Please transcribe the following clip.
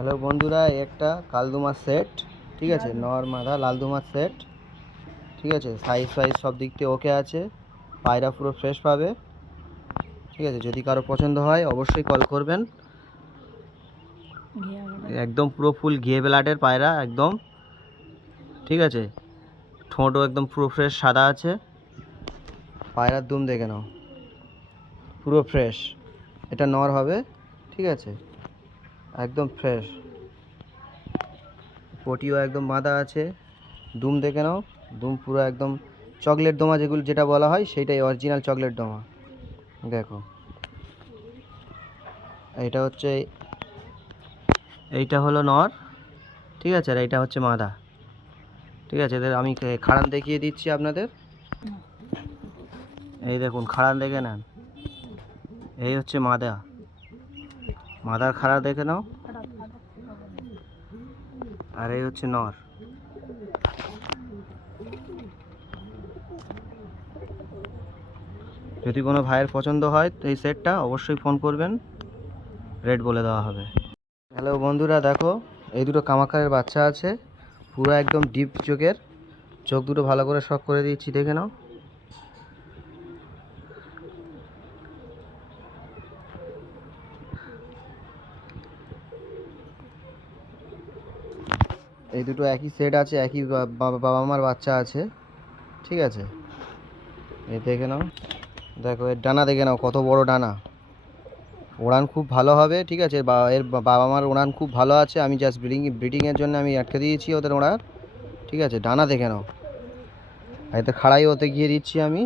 Hello বন্ধুরা, একটা কালদুমার set, ঠিক আছে, নর মাদা লালদুমার সেট, ঠিক আছে। সাইজ ফাইজ সব দিক থেকে ওকে আছে, পায়রা পুরো ফ্রেশ পাবে, ঠিক আছে। যদি কারো পছন্দ হয় অবশ্যই কল করবেন। একদম পুরো ফুল ঘিয়ে ব্লাডের পায়রা একদম, ঠিক আছে। ঠোঁটও একদম পুরো ফ্রেশ সাদা আছে। পায়রার দুম দেখে নাও, পুরো ফ্রেশ। এটা নর হবে, ঠিক আছে, একদম ফ্রেশ। পটিও একদম বাঁধা আছে। দুম দেখে নাও, দুম পুরো একদম চকলেট দোমা, যেটা বলা হয় সেটাই অরিজিনাল চকলেট দোমা। দেখো, এইটা হলো নর, ঠিক আছে, আর এইটা হচ্ছে মাদা, ঠিক আছে। এদের আমি খাড়ান দেখিয়ে দিচ্ছি আপনাদের। এই দেখুন, খাড়ান দেখে নেন, এই হচ্ছে মাদা, মাদার খাড়া দেখে নাও, আর এই হচ্ছে নর। যদি কোনো ভাইয়ের পছন্দ হয় তো এই সেটটা অবশ্যই ফোন করবেন, রেট বলে দেওয়া হবে। হ্যালো বন্ধুরা, দেখো, এই দুটো কামাকারের বাচ্চা আছে, পুরো একদম ডিপ চোখের, চোখ দুটো ভালো করে শক করে দিচ্ছি, দেখে নাও। এই দুটো একই সেট আছে, একই বাবা মার বাচ্চা আছে, ঠিক আছে। এই দেখে নাও, দেখো এর ডানা দেখে নাও, কত বড় ডানা। উড়ান খুব ভালো হবে, ঠিক আছে। এর বাবা মার উড়ান খুব ভালো আছে। আমি জাস্ট ব্রিডিংয়ের জন্য আমি আটকে দিয়েছি ওদের উড়ান, ঠিক আছে। ডানা দেখে নাও, এতে খাড়াই ওতে গিয়ে দিচ্ছি আমি।